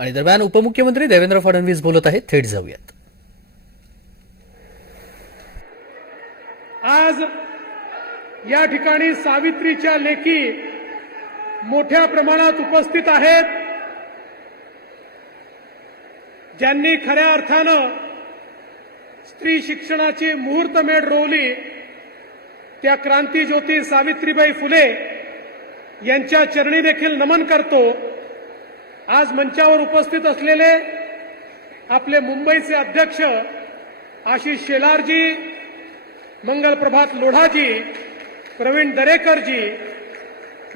आणि दरम्यान उपमुख्यमंत्री देवेंद्र फडणवीस बोलत आहेत. थेट जाऊयात. आज या ठिकाणी सावित्रीच्या लेखी मोठ्या प्रमाणात उपस्थित आहेत. ज्यांनी खऱ्या अर्थानं स्त्री शिक्षणाची मुहूर्तमेढ रोवली त्या क्रांतीज्योती सावित्रीबाई फुले यांच्या चरणी देखील नमन करतो. आज मंचावर उपस्थित असलेले आपले मुंबईचे अध्यक्ष आशिष शेलारजी मंगलप्रभात लोढाजी प्रवीण दरेकरजी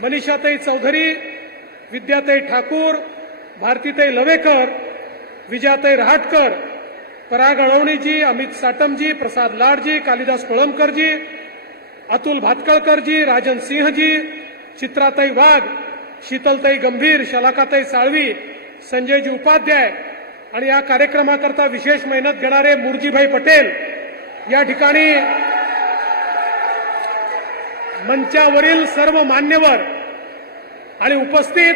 मनीषाताई चौधरी विद्याताई ठाकूर भारतीताई लवेकर विजयाताई रहाटकर पराग अळवणीजी अमित साटमजी प्रसाद लाडजी कालिदास कोळंबकरजी अतुल भातकळकरजी राजन सिंहजी चित्राताई वाघ शीतलताई गंभीर शलाकाताई साळवी संजयजी उपाध्याय आणि या कार्यक्रमाकरता विशेष मेहनत घेणारे मुरजीभाई पटेल या ठिकाणी मंचावरील सर्व मान्यवर आणि उपस्थित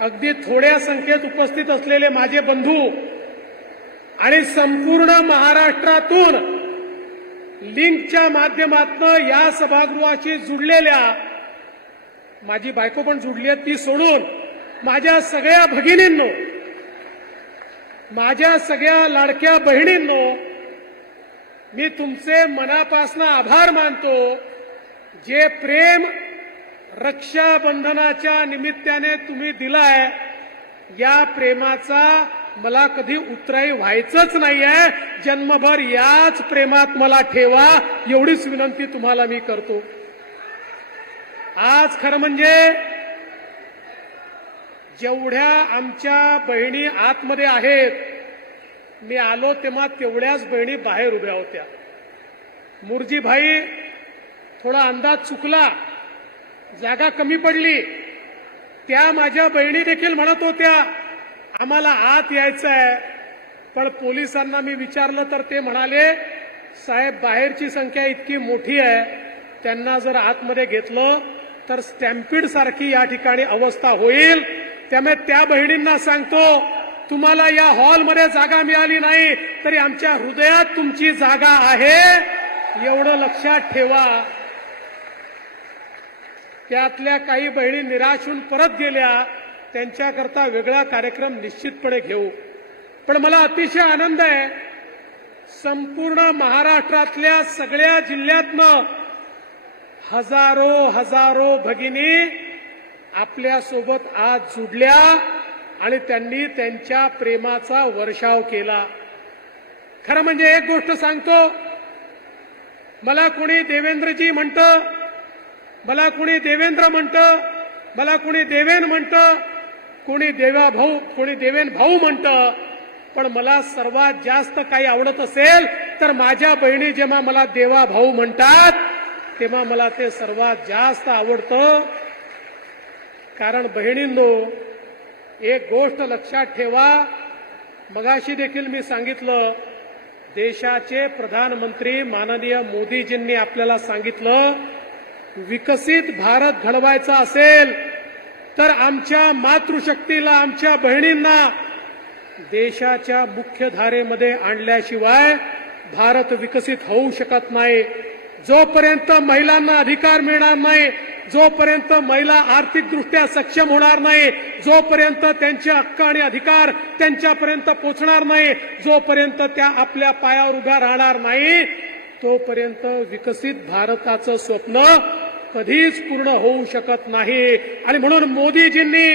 अगदी थोड्या संख्येत उपस्थित असलेले माझे बंधू आणि संपूर्ण महाराष्ट्रातून लिंकच्या माध्यमातून या सभागृहाशी जुडलेल्या माझी बायको पण जुडली आहे ती सोडून. माझ्या सगळ्या भगिनींनो माझ्या सगळ्या लाडक्या बहिणींनो मी तुमचे मनापासून आभार मानतो जे प्रेम रक्षाबंधनाच्या निमित्ताने तुम्ही दिलाय या प्रेमाचा मला कधी उतराई व्हायचंच नाहीये. जन्मभर याच प्रेमात मला ठेवा एवढीच विनंती तुम्हाला मी करतो. आज खरं म्हणजे जेवढ्या आमच्या बहिणी आतमध्ये आहेत मी आलो तेव्हा तेवढ्याच बहिणी बाहेर उभ्या होत्या. मुरजीभाई थोडा अंदाज चुकला जागा कमी पडली. त्या माझ्या बहिणी देखील म्हणत होत्या आम्हाला आत यायचं आहे पण पोलिसांना मी विचारलं तर ते म्हणाले साहेब बाहेरची संख्या इतकी मोठी आहे त्यांना जर आतमध्ये घेतलं तर स्टॅम्पिड सारखी या ठिकाणी अवस्था होईल. त्यामुळे त्या बहिणींना सांगतो तुम्हाला या हॉलमध्ये जागा मिळाली नाही तरी आमच्या हृदयात तुमची जागा आहे. एवढं लक्षात ठेवा. त्यातल्या काही बहिणी निराश होऊन परत गेल्या. त्यांच्याकरता वेगळा कार्यक्रम निश्चितपणे घेऊ. पण मला अतिशय आनंद आहे. संपूर्ण महाराष्ट्रातल्या सगळ्या जिल्ह्यातनं हजारो हजारो भगिनी आपल्यासोबत आज जुडल्या आणि त्यांनी त्यांच्या प्रेमाचा वर्षाव केला. खरं म्हणजे एक गोष्ट सांगतो. मला कोणी देवेंद्रजी म्हणतं मला कोणी देवेंद्र म्हणतं मला कोणी देवेन म्हणतं कोणी देवा भाऊ कोणी देवेन भाऊ म्हणतं पण मला सर्वात जास्त काही आवडत असेल तर माझ्या बहिणी जेव्हा मला देवा भाऊ म्हणतात तेव्हा मला ते सर्वात जास्त आवडतं. कारण बहिणींनो एक गोष्ट लक्षात ठेवा. मगाशी देखील मी सांगितलं देशाचे प्रधानमंत्री माननीय मोदीजींनी आपल्याला सांगितलं विकसित भारत घडवायचा असेल तर आमच्या मातृशक्तीला आमच्या बहिणींना देशाच्या मुख्यधारेमध्ये आणल्याशिवाय भारत विकसित होऊ शकत नाही. जोपर्यंत महिलांना अधिकार मिळणार नाही जोपर्यंत महिला आर्थिकदृष्ट्या सक्षम होणार नाही जोपर्यंत त्यांचे हक्क आणि अधिकार त्यांच्यापर्यंत पोचणार नाही जोपर्यंत त्या आपल्या पायावर उभ्या राहणार नाही तोपर्यंत विकसित भारताचं स्वप्न कधीच पूर्ण होऊ शकत नाही. आणि म्हणून मोदीजींनी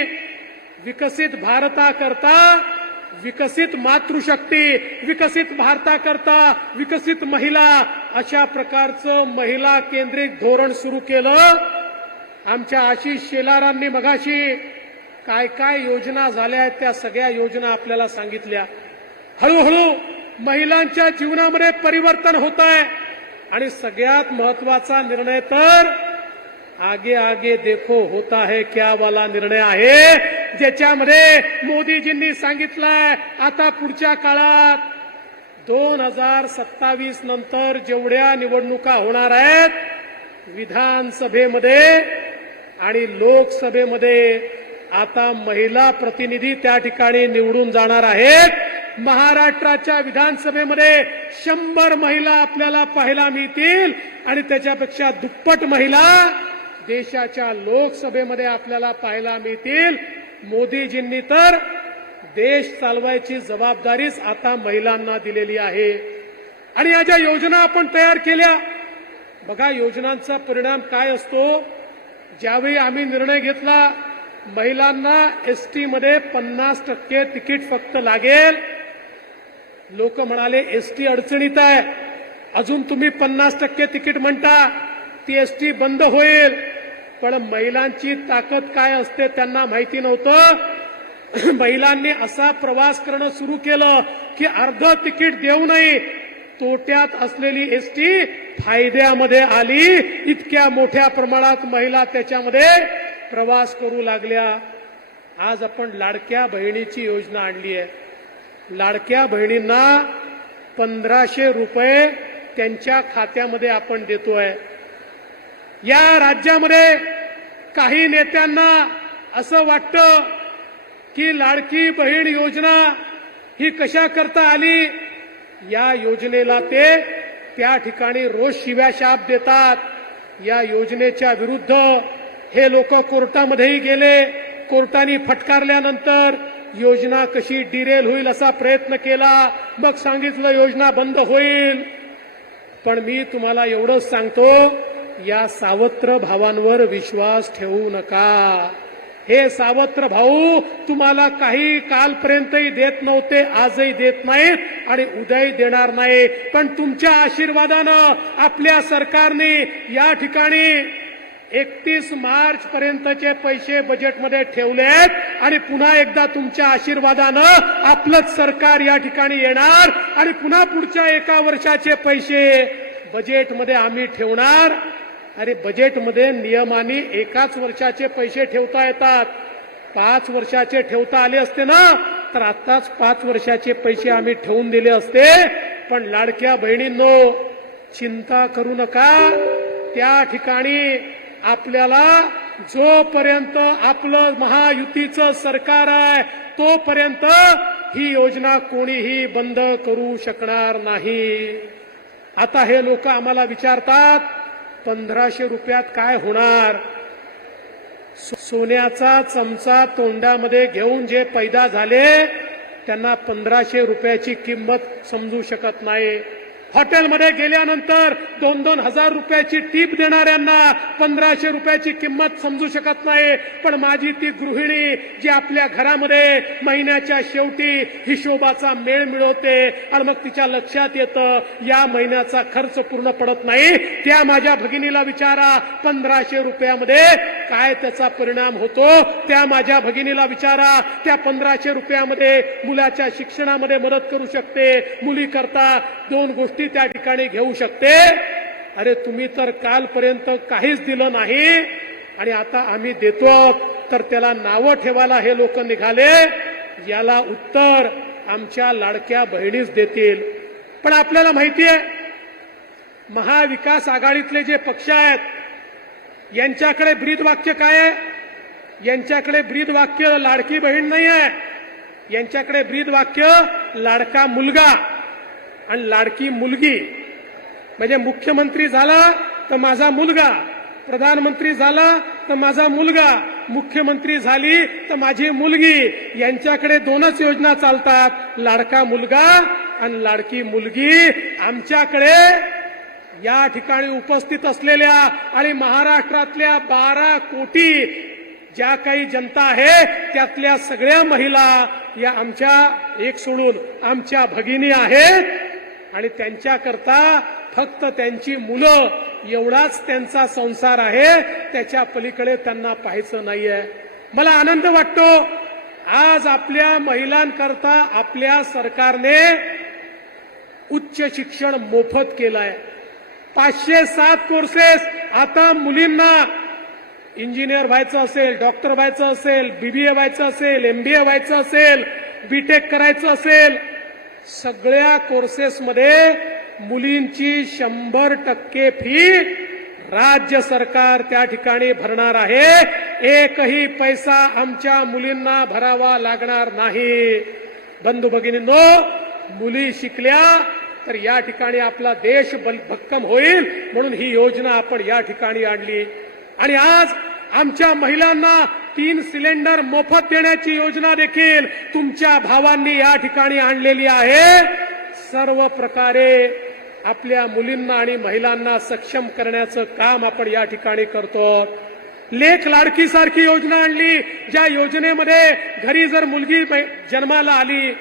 विकसित भारताकरता विकसित मातृशक्ती विकसित भारताकरता विकसित महिला अशा प्रकारचं महिला केंद्रित धोरण सुरू केलं. आमच्या आशिष शेलारांनी मगाशी काय काय योजना झाल्या आहेत त्या सगळ्या योजना आपल्याला सांगितल्या. हळूहळू महिलांच्या जीवनामध्ये परिवर्तन होत आहे आणि सगळ्यात महत्त्वाचा निर्णय तर आगे आगे देखो होता है क्या वाला निर्णय आहे? ज्याच्यामध्ये मोदीजींनी सांगितलंय आता पुढच्या काळात दोन हजार सत्तावीस नंतर जेवढ्या निवडणुका होणार आहेत विधानसभेमध्ये आणि लोकसभेमध्ये आता महिला प्रतिनिधी त्या ठिकाणी निवडून जाणार आहेत. महाराष्ट्राच्या विधानसभेमध्ये शंभर महिला आपल्याला पाहायला मिळतील आणि त्याच्यापेक्षा दुप्पट महिला देशाच्या लोकसभेमध्ये आपल्याला पाहायला मिळतील. मोदीजींनी तर देश चालवायची जबाबदारीच आता महिलांना दिलेली आहे. आणि या ज्या योजना आपण तयार केल्या बघा योजनांचा परिणाम काय असतो? ज्यावेळी आम्ही निर्णय घेतला महिलांना एस पन्नास टक्के तिकीट फक्त लागेल. लोक म्हणाले एस टी अडचणीत आहे. अजून तुम्ही पन्नास टक्के तिकीट म्हणता ती एस टी बंद होईल. पण महिलांची ताकद काय असते त्यांना माहिती नव्हतं. महिलांनी असा प्रवास करणं सुरू केलं की अर्ध तिकीट देऊ नये तोट्यात असलेली एस टी फायद्यामध्ये आली. इतक्या मोठ्या प्रमाणात महिला त्याच्यामध्ये प्रवास करू लागल्या. आज आपण लाडक्या बहिणीची योजना आणली आहे. लाडक्या बहिणींना पंधराशे रुपये त्यांच्या खात्यामध्ये आपण देतोय. या राज्यामध्ये काही नेत्यांना असं वाटतं की लाडकी बहीण योजना ही कशा करता आली? या योजनेला ते त्या ठिकाणी रोज शिव्या शाप देतात. या योजनेच्या विरुद्ध हे लोक कोर्टामध्येही गेले. कोर्टाने फटकारल्यानंतर योजना कशी डिरेल होईल असा प्रयत्न केला. मग सांगितलं योजना बंद होईल. पण मी तुम्हाला एवढंच सांगतो या सावत्र भावांवर विश्वास ठेवू नका. हे सावत्र भाऊ तुम्हाला काही कालपर्यंतही देत नव्हते आजही देत नाहीत आणि उद्याही देणार नाही. पण तुमच्या आशीर्वादानं आपल्या सरकारने या ठिकाणी एकतीस मार्च पर्यंतचे पैसे बजेटमध्ये ठेवले आहेत आणि पुन्हा एकदा तुमच्या आशीर्वादानं आपलंच सरकार या ठिकाणी येणार आणि पुन्हा पुढच्या एका वर्षाचे पैसे बजेटमध्ये आम्ही ठेवणार. अरे बजेटमध्ये नियमाने एकाच वर्षाचे पैसे ठेवता येतात. पाच वर्षाचे ठेवता आले असते ना तर आताच पाच वर्षाचे पैसे आम्ही ठेवून दिले असते. पण लाडक्या बहिणींनो चिंता करू नका. त्या ठिकाणी आपल्याला जोपर्यंत आपलं महायुतीचं सरकार आहे तोपर्यंत ही योजना कोणीही बंद करू शकणार नाही. आता हे लोक आम्हाला विचारतात पंधराशे रुपयात काय होणार? सोन्याचा चमचा तोंडामध्ये घेऊन जे पैदा झाले त्यांना पंधराशे रुपयाची किंमत समजू शकत नाही. हॉटेलमध्ये गेल्यानंतर दोन दोन हजार रुपयाची टीप देणाऱ्यांना पंधराशे रुपयाची किंमत समजू शकत नाही. पण माझी ती गृहिणी जी आपल्या घरामध्ये महिन्याच्या शेवटी हिशोबाचा मेळ मिळवते आणि मग तिच्या लक्षात येतं या महिन्याचा खर्च पूर्ण पडत नाही. त्या माझ्या भगिनीला विचारा पंधराशे रुपयामध्ये काय त्याचा परिणाम होतो? त्या माझ्या भगिनीला विचारा त्या पंधराशे रुपयामध्ये मुलाच्या शिक्षणामध्ये मदत करू शकते. मुली करता दोन गोष्टी त्या ठिकाणी घेऊ शकते? अरे तुम्ही तर कालपर्यंत काहीच दिलं नाही. आणि आता आम्ही देतो तर त्याला नावं ठेवायला हे लोक निघाले. याला उत्तर आमच्या लाडक्या बहिणीच देतील. पण आपल्याला माहिती आहे महाविकास आघाडीतले जे पक्ष आहेत यांच्याकडे ब्रीद वाक्य काय आहे? यांच्याकडे ब्रीद वाक्य लाडकी बहीण नाही आहे यांच्याकडे ब्रीद वाक्य लाडका मुलगा. आणि लाडकी मुलगी. म्हणजे मुख्यमंत्री झाला तर माझा मुलगा. प्रधानमंत्री झाला तर माझा मुलगा. मुख्यमंत्री झाली तर माझी मुलगी. यांच्याकडे दोनच योजना चालतात. लाडका मुलगा आणि लाडकी मुलगी आमच्याकडे या ठिकाणी उपस्थित असलेल्या आणि महाराष्ट्रातल्या बारा कोटी ज्या काही जनता आहे त्यातल्या सगळ्या महिला या आमच्या एक सोडून आमच्या भगिनी आहेत. आणि त्यांच्याकरता फक्त त्यांची मुलं एवढाच त्यांचा संसार आहे त्याच्या पलीकडे त्यांना पाहायचं नाहीये. मला आनंद वाटतो आज आपल्या महिलांकरता आपल्या सरकारने उच्च शिक्षण मोफत केलंय. पाचशे सात कोर्सेस आता मुलींना इंजिनियर व्हायचं असेल डॉक्टर व्हायचं असेल बीबीए व्हायचं असेल एमबीए व्हायचं असेल बीटेक करायचं असेल सगळ्या कोर्सेसमध्ये मुलींची शंभर टक्के फी राज्य सरकार त्या ठिकाणी भरणार आहे. एकही पैसा आमच्या मुलींना भरावा लागणार नाही. बंधू भगिनींनो मुली शिकल्या तर या ठिकाणी आपला देश भक्कम होईल म्हणून ही योजना आपण या ठिकाणी आणली. आणि आज आमच्या महिलांना तीन सिलेंडर मोफत देण्याची योजना देखील तुमच्या भावांनी या ठिकाणी आणलेली आहे. सर्व प्रकारे आपल्या मुलींना आणि महिलांना सक्षम करण्याचं काम आपण या ठिकाणी करतो. लेख लाडकी सारखी योजना आणली. ज्या योजनेमध्ये घरी जर मुलगी जन्माला आली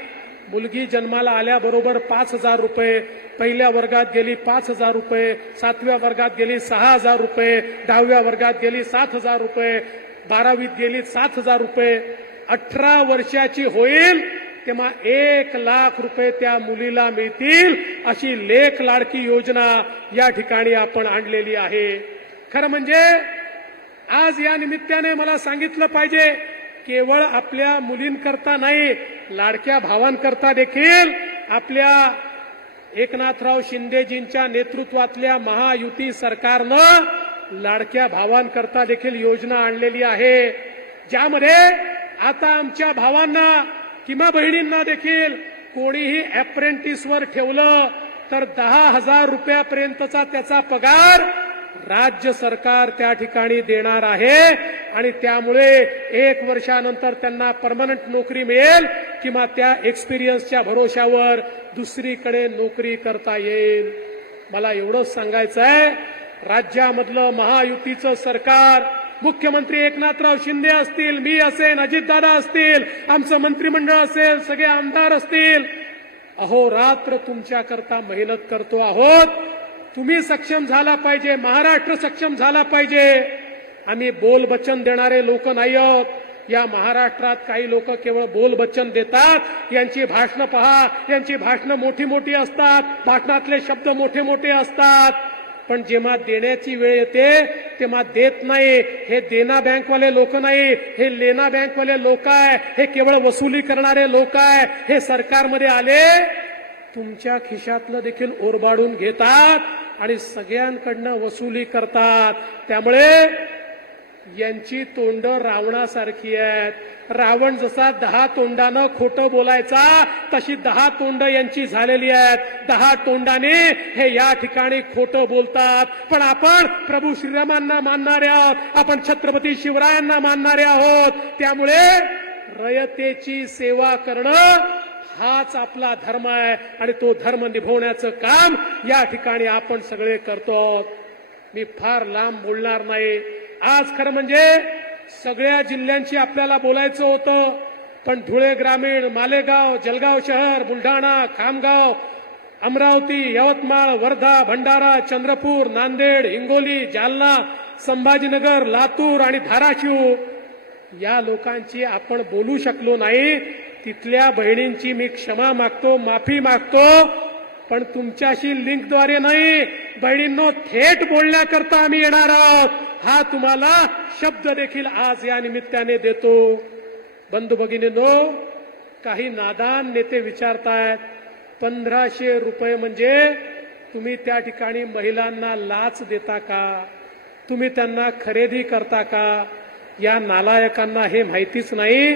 मुलगी जन्माला आल्याबरोबर पाच हजार रुपये पहिल्या वर्गात गेली पाच हजार रुपये सातव्या वर्गात गेली सहा हजार रुपये दहाव्या वर्गात गेली सात हजार रुपये बारावीत गेली सात हजार रुपये अठरा वर्षाची होईल तेव्हा एक लाख रुपये त्या मुलीला मिळतील अशी लेख लाडकी योजना या ठिकाणी आपण आणलेली आहे. खरं म्हणजे आज या निमित्ताने मला सांगितलं पाहिजे केवळ आपल्या मुलींकरता नाही लाडक्या भावांकरता देखील आपल्या एकनाथराव शिंदेजींच्या नेतृत्वातल्या महायुती सरकारनं लाडक्या भावांकरता देखील योजना आणलेली आहे. ज्यामध्ये आता आमच्या भावांना किंवा बहिणींना देखील कोणीही अप्रेंटिसवर ठेवलं तर दहा हजार रुपयापर्यंतचा त्याचा पगार राज्य सरकार त्या ठिकाणी देणार आहे. आणि त्यामुळे एक वर्षानंतर त्यांना परमनंट नोकरी मिळेल किंवा त्या एक्सपिरियन्सच्या भरोशावर दुसरीकडे नोकरी करता येईल. मला एवढंच सांगायचं आहे राज्यामधलं महायुतीचं सरकार. मुख्यमंत्री एकनाथराव शिंदे असतील मी असेल अजितदादा असतील आमचं मंत्रिमंडळ असेल सगळे आमदार असतील. अहो रात्र तुमच्याकरता मेहनत करतो आहोत. तुम्ही सक्षम झाला पाहिजे महाराष्ट्र सक्षम झाला पाहिजे. आम्ही बोल देणारे लोक नाही आहोत या महाराष्ट्रात काही लोक केवळ बोल देतात. यांची भाषणं पहा. यांची भाषणं मोठी मोठी असतात. भाषणातले शब्द मोठे मोठे असतात. पण जेव्हा देण्याची वेळ येते तेव्हा देत नाही. हे देना बँकवाले लोक नाही. हे लेना बँकवाले लोक आहे. हे केवळ वसुली करणारे लोक आहे. हे सरकारमध्ये आले तुमच्या खिशातलं देखील ओरबाडून घेतात आणि सगळ्यांकडनं वसुली करतात. त्यामुळे यांची तोंड रावणासारखी आहेत. रावण जसा दहा तोंडानं खोटं बोलायचा तशी दहा तोंड यांची झालेली आहेत. दहा तोंडाने हे या ठिकाणी खोटं बोलतात. पण आपण प्रभू श्रीरामांना मानणारे आहोत. आपण छत्रपती शिवरायांना मानणारे आहोत. त्यामुळे रयतेची सेवा करणं हाच आपला धर्म आहे. आणि तो धर्म निभवण्याचं काम या ठिकाणी आपण सगळे करतो आहोत. मी फार लांब बोलणार नाही. आज खरं म्हणजे सगळ्या जिल्ह्यांशी आपल्याला बोलायचं होतं पण धुळे ग्रामीण मालेगाव जलगाव शहर बुलढाणा खामगाव अमरावती यवतमाळ वर्धा भंडारा चंद्रपूर नांदेड हिंगोली जालना संभाजीनगर लातूर आणि धाराशिव या लोकांची आपण बोलू शकलो नाही. तिथल्या बहिणींची मी क्षमा मागतो माफी मागतो. पण तुमच्याशी लिंकद्वारे नाही बहिणींनो थेट बोलण्याकरता आम्ही येणार आहोत. हा तुम्हाला शब्द देखील आज या निमित्ताने देतो. बंधू भगिनीनो काही नादान नेते विचारतायत पंधराशे रुपये म्हणजे तुम्ही त्या ठिकाणी महिलांना लाच देता का? तुम्ही त्यांना खरेदी करता का? या नालायकांना हे माहितीच नाही.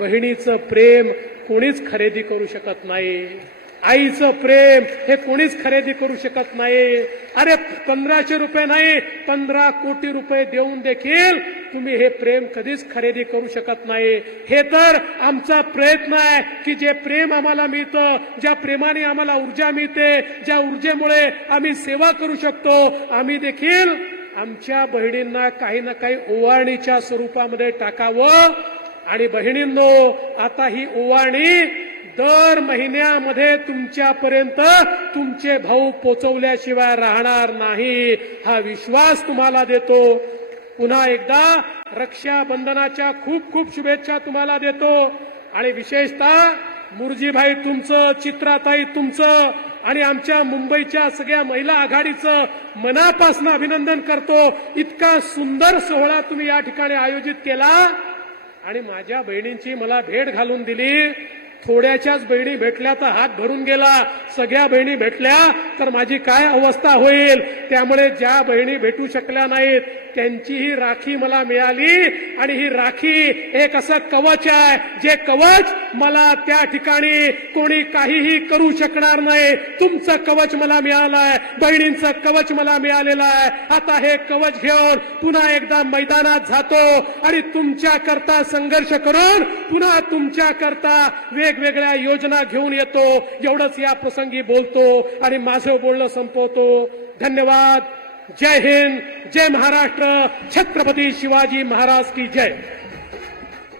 बहिणीचं प्रेम कोणीच खरेदी करू शकत नाही. आईचं प्रेम हे कोणीच खरेदी करू शकत नाही. अरे पंधराशे रुपये नाही पंधरा कोटी रुपये देऊन देखील तुम्ही हे प्रेम कधीच खरेदी करू शकत नाही. हे तर आमचा प्रयत्न आहे की जे प्रेम आम्हाला मिळतं ज्या प्रेमाने आम्हाला ऊर्जा मिळते ज्या ऊर्जेमुळे आम्ही सेवा करू शकतो आम्ही देखील आमच्या बहिणींना काही ना काही ओवाळणीच्या स्वरूपामध्ये टाकावं. आणि बहिणींनो आता ही ओवाळणी दर महिन्यामध्ये तुमच्यापर्यंत तुमचे भाऊ पोचवल्याशिवाय राहणार नाही. हा विश्वास तुम्हाला देतो. पुन्हा एकदा रक्षाबंधनाच्या खूप खूप शुभेच्छा तुम्हाला देतो. आणि विशेषतः मुरजीभाई तुमचं चित्राताई तुमचं आणि आमच्या मुंबईच्या सगळ्या महिला आघाडीचं मनापासून अभिनंदन करतो. इतका सुंदर सोहळा तुम्ही या ठिकाणी आयोजित केला आणि माझ्या बहिणींची मला भेट घालून दिली. थोड्याच्याच बहिणी भेटल्या तर हात भरून गेला. सगळ्या बहिणी भेटल्या तर माझी काय अवस्था होईल? त्यामुळे ज्या बहिणी भेटू शकल्या नाहीत त्यांची ही राखी मला मिळाली आणि ही राखी एक असं कवच आहे जे कवच मला त्या ठिकाणी कोणी काहीही करू शकणार नाही. तुमचं कवच मला मिळालं आहे बहिणींचं कवच मला मिळालेलं आहे. आता हे कवच घेऊन पुन्हा एकदा मैदानात जातो आणि तुमच्या करता संघर्ष करून पुन्हा तुमच्या करता वेगवेगळ्या योजना घेऊन येतो. एवढंच या प्रसंगी बोलतो आणि माझं बोलणं संपवतो. धन्यवाद. जय हिंद जय महाराष्ट्र। छत्रपती शिवाजी महाराज की जय।